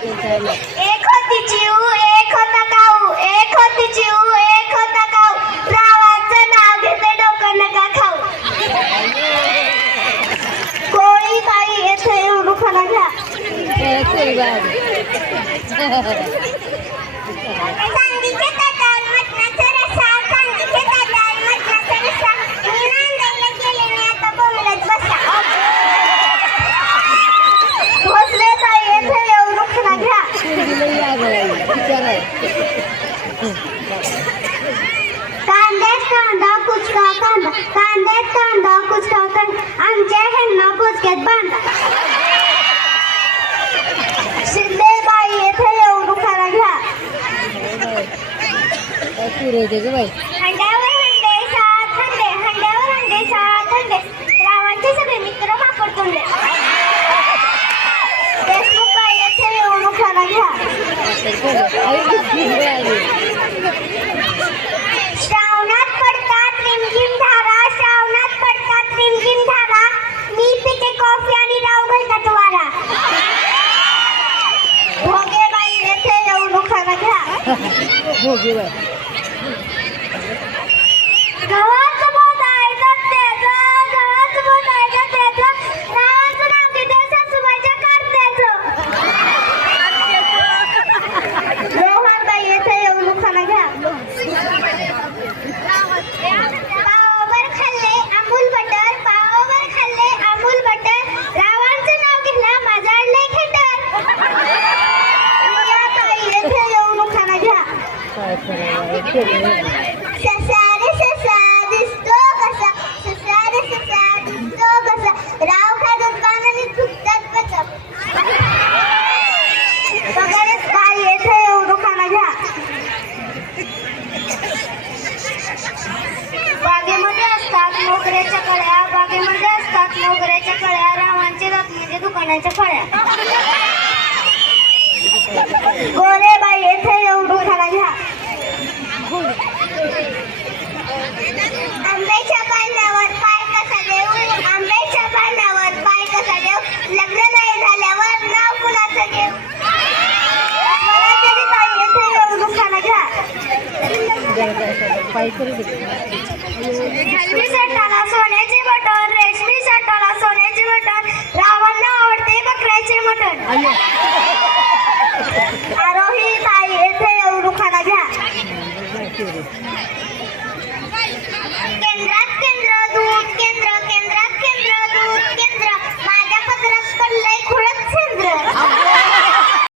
एक होती चिऊ एक होता काऊ, एक होती चिऊ एक होता काऊ, रावाचं नाव घेते डोकं नका खाऊ. कोळी बाई येथे येऊन खाना घ्या. सांगीचे ताटाल मटणाचा रस्सा, सांगीचे ताटाल मटणाचा रस्सा, मी नांदायला गेले नाही आता बोंबलत बसा. भोसले ताई येथे येऊन खाना घ्या. कांद्यात कांदा कुचका कांदा, कांद्यात कांदा कुचका कांदा, आमच्या ह्यांना कुचक्यात बांधा. शिंदे बाई येथे येऊन खाना घ्या. हंड्यावर हंडे सात हंडे, हंड्यावर हंडे सात हंडे, रावांचे सगळे मित्र माकड तोंडे. देशमुख बाई येथे येऊन खाना घ्या. श्रावणात पडतात रिमझिम धारा, श्रावणात पडतात रिमझिम धारा, मी पिते कॉफी आणि राव घालतात वारा. भोगे बाई येथे येऊन खाना घ्या. गव्हाचं बोट आहे दत्त्याचं, गव्हाचं बोट आहे दत्त्याचं, रावाचं नाव घेते सासूबाईच्या कारत्याचं. रोहन बाई येथे येऊन खाना घ्या. पावावर खाल्ले अमूल बटर, पावावर खाल्ले अमूल बटर, रावांचं नाव घेतलं माझाडले खेटर. या ताई येथे येऊन खाना घ्या. ससा रे ससा दिसतो कसा, ससा रे ससा दिसतो कसा, राव खातात पानाने झुकतात बचा. वगैरेच बाई येथे येऊन खाना घ्या. बागेमध्ये असतात मोगऱ्याच्या कळ्या, बागेमध्ये असतात मोगऱ्याच्या कळ्या, रावांचे दात म्हणजे दुकानाच्या फळ्या. गोरे बाई येथे येऊन खाना घ्या. आंब्याच्या पानावर पाय कसा देऊ, आंब्याच्या पानावर पाय कसा देऊ, लग्न नाही झाल्यावर नाव कुणाचं घेऊ. मला तरी बाई येथे येऊन खाना घ्या. रेशमी सटाला सोन्याचे बटन, रेशमी सटाला सोन्याचे बटन, रावांना आवडते बकऱ्याचे मटण.